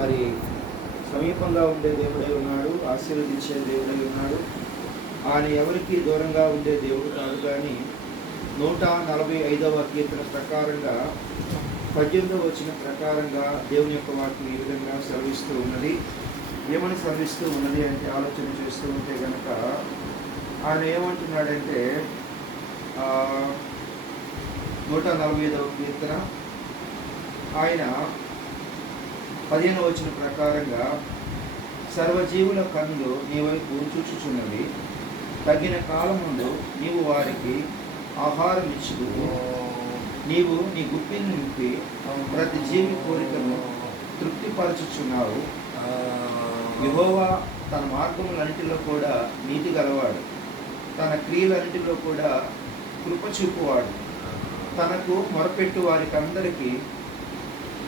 మరి సమీపంగా ఉండే దేవుడై ఉన్నాడు, ఆశీర్వదించే దేవుడై ఉన్నాడు. ఆయన ఎవరికి దూరంగా ఉండే దేవుడు కాదు. కానీ 145వ కీర్తన ప్రకారంగా 18వ వచనం ప్రకారంగా దేవుని యొక్క వాక్యం ఈ విధంగా సెలవిస్తూ ఉన్నది. ఏమని సెలవిస్తూ ఉన్నది అంటే ఆలోచన చేస్తూ ఉంటే కనుక ఆయన ఏమంటున్నాడంటే 145వ కీర్తన ఆయన 15వ వచనం ప్రకారంగా సర్వజీవుల కన్నులు నీ వైపు చూచుచున్నవి, తగిన కాలముందు నీవు వారికి ఆహారం ఇచ్చుదువు, నీవు నీ గుప్పిని నింపి ప్రతి జీవి కోరికను తృప్తిపరచుచున్నావు. యెహోవా తన మార్గములన్నిటిలో కూడా నీతి గలవాడు, తన క్రియలన్నిటిలో కూడా కృప చూపువాడు. తనకు మొరపెట్టు వారికందరికీ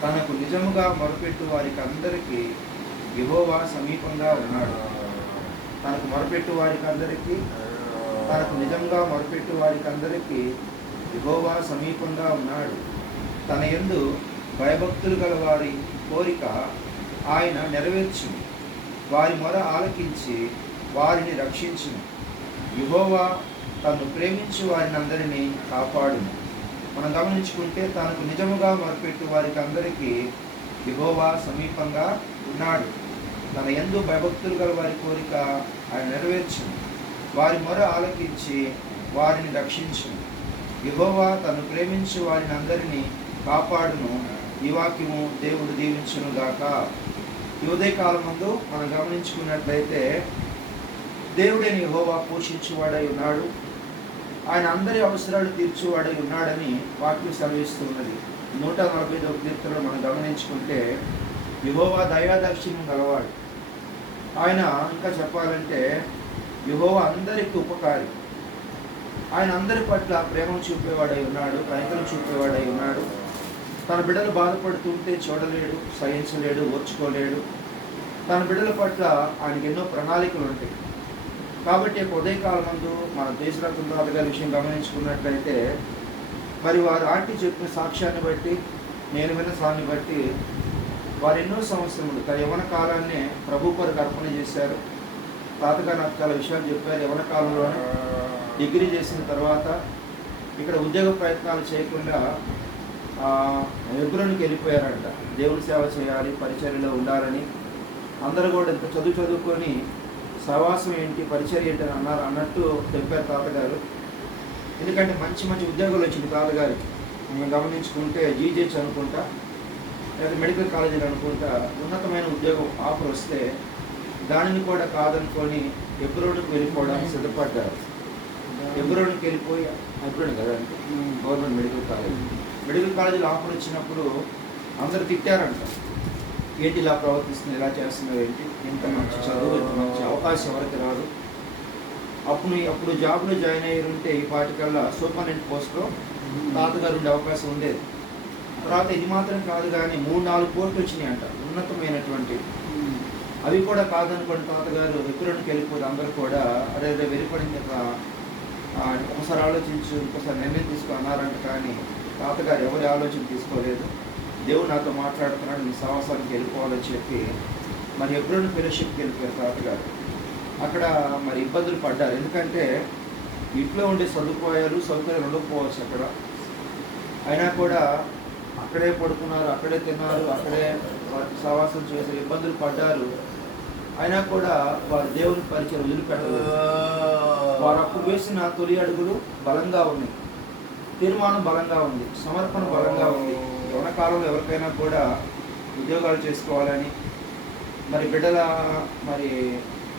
తనకు నిజముగా మొరపెట్టు వారికందరికీ యెహోవా సమీపంగా ఉన్నాడు. తనకు మొరపెట్టు వారికందరికీ తనకు నిజంగా మొరపెట్టు వారికందరికీ యెహోవా సమీపంగా ఉన్నాడు. తన యందు భయభక్తులు గల వారి కోరిక ఆయన నెరవేర్చును, వారి మొర ఆలకించి వారిని రక్షించును. యెహోవా తను ప్రేమించు వారిని అందరినీ కాపాడును. మనం గమనించుకుంటే తనకు నిజముగా మొరపెట్టు వారికి అందరికీ యెహోవా సమీపంగా ఉన్నాడు. తన యందు భయభక్తులు గల వారి కోరిక ఆయన నెరవేర్చును, వారి మొర ఆలకించి వారిని రక్షించును. యెహోవా తను ప్రేమించు వారిని అందరినీ కాపాడును. ఈ వాక్యము దేవుడు దీవించును గాక. ఈ ఉదయకాలమందు మనం గమనించుకున్నట్లయితే దేవుడైన యెహోవా పోషించువాడై ఉన్నాడు. ఆయన అందరి అవసరాలు తీర్చువాడై ఉన్నాడని వాక్యం సెలవిస్తున్నది. 145వ కీర్తనలో మనం గమనించుకుంటే యెహోవా దయాదాక్షిణ్యం గలవాడు. ఆయన ఇంకా చెప్పాలంటే యెహోవా అందరికీ ఉపకారి. ఆయన అందరి పట్ల ప్రేమ చూపేవాడై ఉన్నాడు, కనికరం చూపేవాడై ఉన్నాడు. తన బిడ్డలు బాధపడుతుంటే చూడలేడు, సహించలేడు, ఓర్చుకోలేడు. తన బిడ్డల పట్ల ఆయనకి ఎన్నో ప్రణాళికలు ఉంటాయి. కాబట్టి ఉదయకాలం ముందు మన దేశరత్న గారి విషయం గమనించుకున్నట్లయితే మరి వారు ఆంటీ చెప్పిన సాక్ష్యాన్ని బట్టి, నేను విన్న సాన్ని బట్టి వారు ఎన్నో సంవత్సరములు తన యవన కాలాన్ని ప్రభు కొరకు అర్పణ చేశారు. తాతగారు నాకు చాలా విషయాలు చెప్పారు. యవన కాలంలోనే డిగ్రీ చేసిన తర్వాత ఇక్కడ ఉద్యోగ ప్రయత్నాలు చేయకుండా హెబ్రోనుకి వెళ్ళిపోయారంట. దేవుని సేవ చేయాలి, పరిచర్యలో ఉండాలని. అందరూ కూడా ఇంత చదువుకొని సహవాసం ఏంటి, పరిచర్య ఏంటి అని అన్నట్టు చెప్పారు తాతగారు. ఎందుకంటే మంచి మంచి ఉద్యోగాలు వచ్చింది తాతగారికి. మేము గమనించుకుంటే జీజేహెచ్ అనుకుంటా, లేదా మెడికల్ కాలేజీలు అనుకుంటా ఉన్నతమైన ఉద్యోగం ఆఫర్ వస్తే దానిని కూడా కాదనుకొని హెబ్రోనుకి వెళ్ళిపోవడానికి సిద్ధపడ్డారు. హెబ్రోనుకి వెళ్ళిపోయి హెబ్రోన్ కదా అంటే గవర్నమెంట్ మెడికల్ కాలేజీలో ఆఫర్ వచ్చినప్పుడు అందరు తిట్టారంట. ఏంటి ఇలా ప్రవర్తిస్తుంది, ఇలా చేస్తున్నారు, ఏంటి ఇంత మంచి చదువు, ఇంత మంచి అవకాశం ఎవరికి రాదు. అప్పుడు జాబ్లో జాయిన్ అయ్యి ఉంటే ఈ పాటికల్లా సూపరింటెండెంట్ పోస్ట్లో తాతగారు ఉండే అవకాశం ఉండేది. తర్వాత ఇది మాత్రం కాదు కానీ 3-4 పోస్టులు వచ్చినాయి అంట, ఉన్నతమైనటువంటి. అవి కూడా కాదనుకోండి తాతగారు హెబ్రోనుకి వెళ్ళిపోతే అందరూ కూడా అరే వెళ్ళిపోయింది ఒకసారి ఆలోచించు, ఇంకోసారి నిర్ణయం తీసుకో అన్నారంట. కానీ తాతగారు ఎవరి ఆలోచన తీసుకోలేదు. దేవుడు నాతో మాట్లాడుతున్నాడు, నీ సహవాసానికి వెళ్ళిపోవాలని చెప్పి మరి హెబ్రోన్ ఫెలోషిప్కి వెళ్ళిపోయారు తాతగారు. అక్కడ మరి ఇబ్బందులు పడ్డారు. ఎందుకంటే ఇంట్లో ఉండే సదుపాయాలు సౌకర్యాలు ఉండకపోవచ్చు అక్కడ. అయినా కూడా అక్కడే పడుకున్నారు, అక్కడే తిన్నారు, అక్కడే వారికి సహవాసం చేసే ఇబ్బందులు పడ్డారు. అయినా కూడా వారు దేవుని పరిచయం వదిలిపెట్టలేదు. వారు అప్పుడు వేసిన తొలి అడుగులు బలంగా ఉన్నాయి, తీర్మానం బలంగా ఉంది, సమర్పణ బలంగా ఉంది. యవన కాలంలో ఎవరికైనా కూడా ఉద్యోగాలు చేసుకోవాలని, మరి బిడ్డల మరి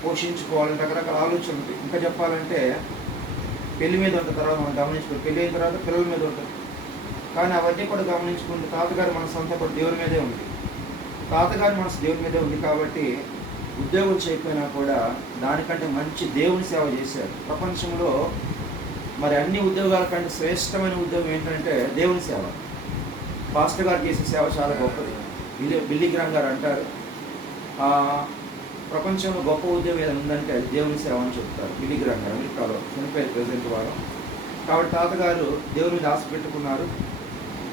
పోషించుకోవాలని రకరకాల ఆలోచన ఉంటుంది. ఇంకా చెప్పాలంటే పెళ్లి మీద ఉంటుంది. తర్వాత మనం గమనించుకుంటాం, పెళ్ళి అయిన తర్వాత పిల్లల మీద ఉంటుంది. కానీ అవన్నీ కూడా గమనించుకుంటే తాతగారి మనసు అంతా కూడా దేవుని మీదే ఉంది. తాతగారి మనసు దేవుని మీదే ఉంది కాబట్టి ఉద్యోగం చేయకపోయినా కూడా దానికంటే మంచి దేవుని సేవ చేశారు. ప్రపంచంలో మరి అన్ని ఉద్యోగాల కంటే శ్రేష్టమైన ఉద్యోగం ఏంటంటే దేవుని సేవ. పాస్టర్ గారు చేసే సేవ చాలా గొప్పది. బిల్లీ గ్రామ్ గారు అంటారు, ప్రపంచంలో గొప్ప ఉద్యోగం ఏదైనా ఉందంటే అది దేవుని సేవ అని చెప్తారు. బిల్లీ గ్రామ్ గారు అమెరికాలో చనిపోయారు ప్రెసిడెంట్ వారు. కాబట్టి తాతగారు దేవుని మీద ఆశ పెట్టుకున్నారు,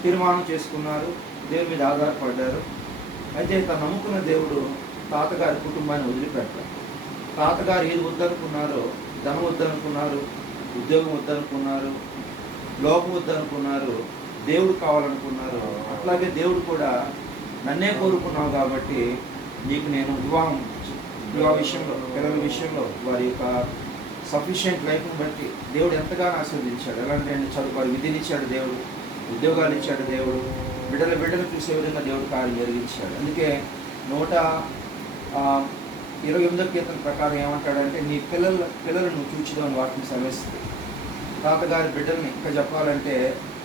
తీర్మానం చేసుకున్నారు, దేవుని మీద ఆధారపడ్డారు. అయితే తను నమ్ముకున్న దేవుడు తాతగారి కుటుంబాన్ని వదిలిపెట్టారు. తాతగారు ఏది వద్దనుకున్నారో, ధనం వద్దనుకున్నారు, ఉద్యోగం వద్దనుకున్నారు, లోపం వద్దనుకున్నారు, దేవుడు కావాలనుకున్నారు. అట్లాగే దేవుడు కూడా నన్నే కోరుకున్నావు కాబట్టి నీకు నేను వివాహ విషయంలో, పిల్లల విషయంలో వారి యొక్క సఫిషియెంట్ లైఫ్ని బట్టి దేవుడు ఎంతగానో ఆశీర్వదించాడు. ఎలాంటి చదువు వారి విధినిచ్చాడు దేవుడు, ఉద్యోగాలు ఇచ్చాడు దేవుడు, బిడ్డలు చూసే విధంగా దేవుడు కార్యం జరిగించాడు. అందుకే 128 కీర్తన ప్రకారం ఏమంటాడంటే, నీ పిల్లలు నువ్వు చూచిదామని వాటిని సెలవిస్తుంది. తాతగారి బిడ్డల్ని ఇంకా చెప్పాలంటే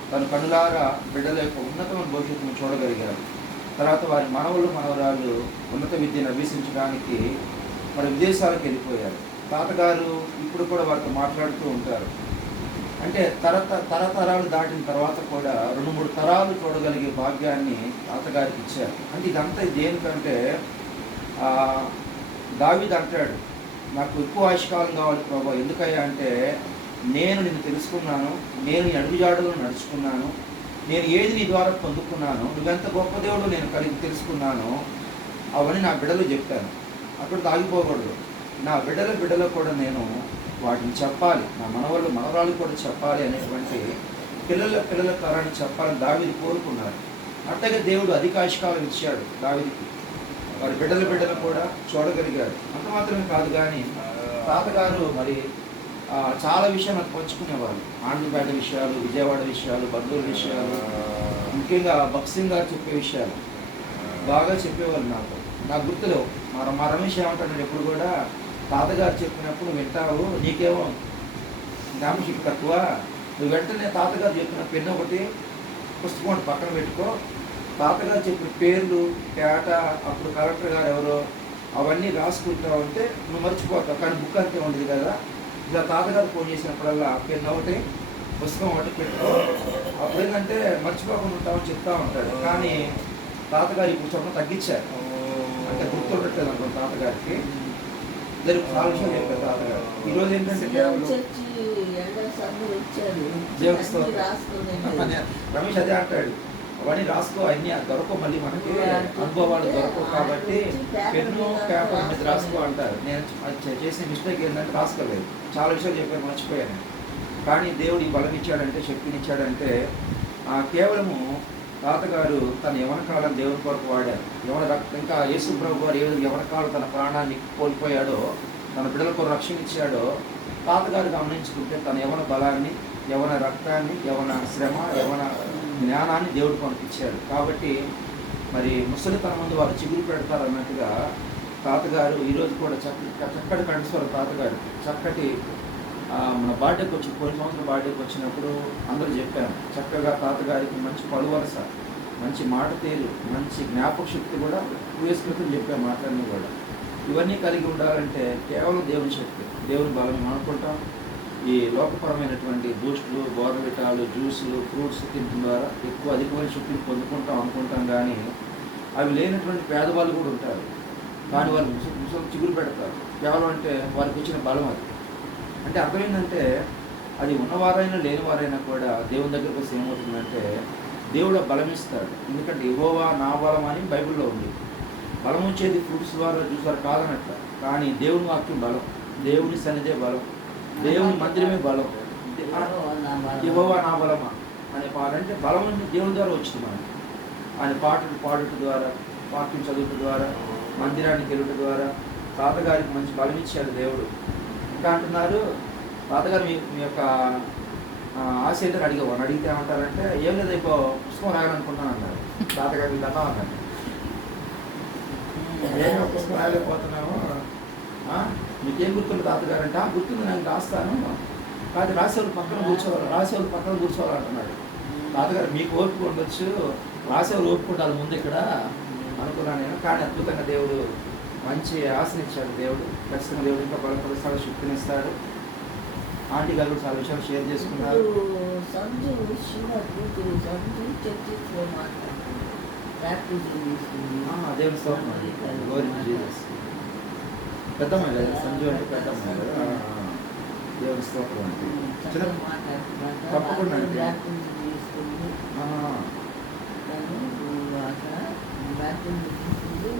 తను కనులారా బిడ్డల యొక్క ఉన్నతమైన భవిష్యత్తును చూడగలిగారు. తర్వాత వారి మనవరాళ్ళు ఉన్నత విద్యను అభ్యసించడానికి మరి విదేశాలకు వెళ్ళిపోయారు. తాతగారు ఇప్పుడు కూడా వారితో మాట్లాడుతూ ఉంటారు. అంటే తరతరాలు దాటిన తర్వాత కూడా 2-3 తరాలు చూడగలిగే భాగ్యాన్ని తాతగారికి ఇచ్చారు. అంటే ఇదంతా దేనికంటే దావీదు అంటాడు, నాకు ఎక్కువ ఆయుష్కాలం కావాలి ప్రభా. ఎందుకయ్యా అంటే నేను నిన్ను తెలుసుకున్నాను, నేను నీ అడుగుజాడులను నడుచుకున్నాను, నేను ఏది నీ ద్వారా పొందుకున్నాను, నువ్వెంత గొప్ప దేవుడు నేను కలిగి తెలుసుకున్నాను, అవన్నీ నా బిడ్డలు చెప్పాను. అక్కడ ఆగిపోకూడదు. నా బిడ్డలకు కూడా నేను వాటిని చెప్పాలి, నా మనవరాలు కూడా చెప్పాలి అనేటువంటి పిల్లల తరాన్ని చెప్పాలని దావీదు కోరుకున్నారు. అట్లాగే దేవుడు అధిక ఆయుష్కాలం ఇచ్చాడు దావీదుకి. వారి బిడ్డలు కూడా చూడగలిగాడు. అంత మాత్రమే కాదు కానీ తాతగారు మరి చాలా విషయాలు నాకు పంచుకునేవాళ్ళు. ఆంధ్రపేట విషయాలు, విజయవాడ విషయాలు, బంధువుల విషయాలు, ముఖ్యంగా భక్సింగ్ గారు చెప్పే విషయాలు బాగా చెప్పేవాళ్ళు నాకు గుర్తులేవు. మా రమేష్ ఏమంటాడు ఎప్పుడు కూడా, తాతగారు చెప్పినప్పుడు వింటావు, నీకేమో జ్ఞాపకశక్తి తక్కువ, నువ్వు వెంటనే తాతగారు చెప్పిన పెన్ను ఒకటి పుస్తకం పక్కన పెట్టుకో, తాతగారు చెప్పిన పేర్లు, పేట, అప్పుడు కలెక్టర్ గారు ఎవరో అవన్నీ రాసుకుంటావు అంటే నువ్వు మర్చిపోతావు. కానీ బుక్ అంతే ఉండదు కదా. ఇలా తాతగారు ఫోన్ చేసినప్పుడల్లా పెన్ను ఒకటి, పుస్తకం ఒకటి పెట్టుకో, అప్పుడు ఏంటంటే మర్చిపోకుండా ఉంటామని చెప్తా ఉంటాడు. కానీ తాతగారు ఇప్పుడు చెప్పడం తగ్గించారు, అంటే గుర్తుండట్లేదు అనుకో తాతగారికి. ఇద్దరు చాలా విషయాలు చెప్పారు తాతగారు. ఈరోజు ఏంటంటే రమేష్ అదే అంటాడు, అవన్నీ రాసుకో, అన్నీ దొరకవు, మళ్ళీ మనకి అనుభవాలు దొరకవు కాబట్టి పెన్ను పేపర్ మీద రాసుకో అంటారు. నేను చేసిన మిస్టేక్ ఏంటంటే రాసుకోలేదు, చాలా విషయాలు చెప్పాను, మర్చిపోయాను. కానీ దేవుడు బలం ఇచ్చాడంటే, శక్తినిచ్చాడంటే కేవలము తాతగారు తన యవన కాలం దేవుని కొరకు వాడారు. ఇంకా యేసు ప్రభు వారు యవన కాలం తన ప్రాణాన్ని కోల్పోయాడో, తన బిడ్డల కొరకు రక్షణ ఇచ్చాడో తాతగారు గమనించుకుంటే తన యవన బలాన్ని, యవన రక్తాన్ని, యవన శ్రమ, యవన జ్ఞానాన్ని దేవుడు పంపించాడు. కాబట్టి మరి ముసలితన ముందు వారు చిగురు పెడతారు అన్నట్టుగా తాతగారు ఈరోజు కూడా చక్కటి కంఠస్వరం తాతగారు. చక్కటి మన బర్త్డేకి వచ్చి కొన్ని సంవత్సరం బర్త్డేకి వచ్చినప్పుడు అందరూ చెప్పాను, చక్కగా తాతగారికి మంచి పలువరస, మంచి మాట తీరు, మంచి జ్ఞాపక శక్తి కూడా 2 years క్రితం చెప్పాను మాట్లాడినా కూడా. ఇవన్నీ కలిగి ఉండాలంటే కేవలం దేవుని శక్తి, దేవుని బలం అనుకుంటాం. ఈ లోకపరమైనటువంటి బూస్టులు, బోర్నవిటాలు, జ్యూసులు, ఫ్రూట్స్ తినడం ద్వారా ఎక్కువ అధికమైన శక్తిని పొందుకుంటాం అనుకుంటాం. కానీ అవి లేనటువంటి పేదవాళ్ళు కూడా ఉంటారు, కానీ వాళ్ళు ముసలి చిగురు పెడతారు. కేవలం అంటే వారికి వచ్చిన బలం అది. అంటే అర్థం ఏంటంటే అది ఉన్నవారైనా లేనివారైనా కూడా దేవుని దగ్గరకు వస్తే ఏమవుతుందంటే దేవుడు బలం ఇస్తాడు. ఎందుకంటే యెహోవా నా బలం అని బైబిల్లో ఉంది. బలం వచ్చేది ఫ్రూట్స్ ద్వారా చూసారు కాదనట్ల, కానీ దేవుని వాక్యం బలం, దేవుని సన్నిధే బలం, దేవుని మందిరమే బలం. యెహోవా నా బలమా అనే పాట అంటే బలం దేవుని ద్వారా వచ్చింది మనకి. ఆయన పాటలు పాడుట ద్వారా, వాక్యం చదువుట ద్వారా, మందిరానికి వెళ్ళుట ద్వారా తాతగారికి మంచి బలం ఇచ్చాడు దేవుడు. ఇంకా అంటున్నారు, తాతగారు మీ యొక్క ఆశ ఏంటని అడిగితే ఏమంటారంటే, ఏం లేదు ఇప్పుడు పుస్తకం రాయాలనుకుంటున్నాను అన్నారు. తాతగారు మీకు అన్నా అన్నారు, ఏమో పుస్తకం రాయలేకపోతున్నాము, మీకేం గుర్తుంది తాతగారు అంటే, గుర్తుంది నేను రాస్తాను, కాదు రాసేవాళ్ళు పక్కన కూర్చోవాలి అంటున్నాడు. తాతగారు మీకు ఓపిక ఉండొచ్చు, రాసేవాళ్ళు ఓపిక ఉండాలి ముందు ఇక్కడ అనుకున్నాను నేను. కానీ అద్భుతంగా దేవుడు మంచి ఆశనిచ్చాడు. దేవుడు ఖచ్చితంగా దేవుడు ఇంకా బలపరుస్తాడు, శక్తినిస్తాడు. ఆంటీ గారు కూడా చాలా విషయాలు షేర్ చేసుకున్నారు. దేవుని స్తోత్రం, పెద్దమ్మాయి కదా సంజు అంటే పెద్దమ్మాయి కదా, దేవుని స్తోత్రం అంటే తప్పకుండా అక్కడ బాత్రూమ్ ముగించింది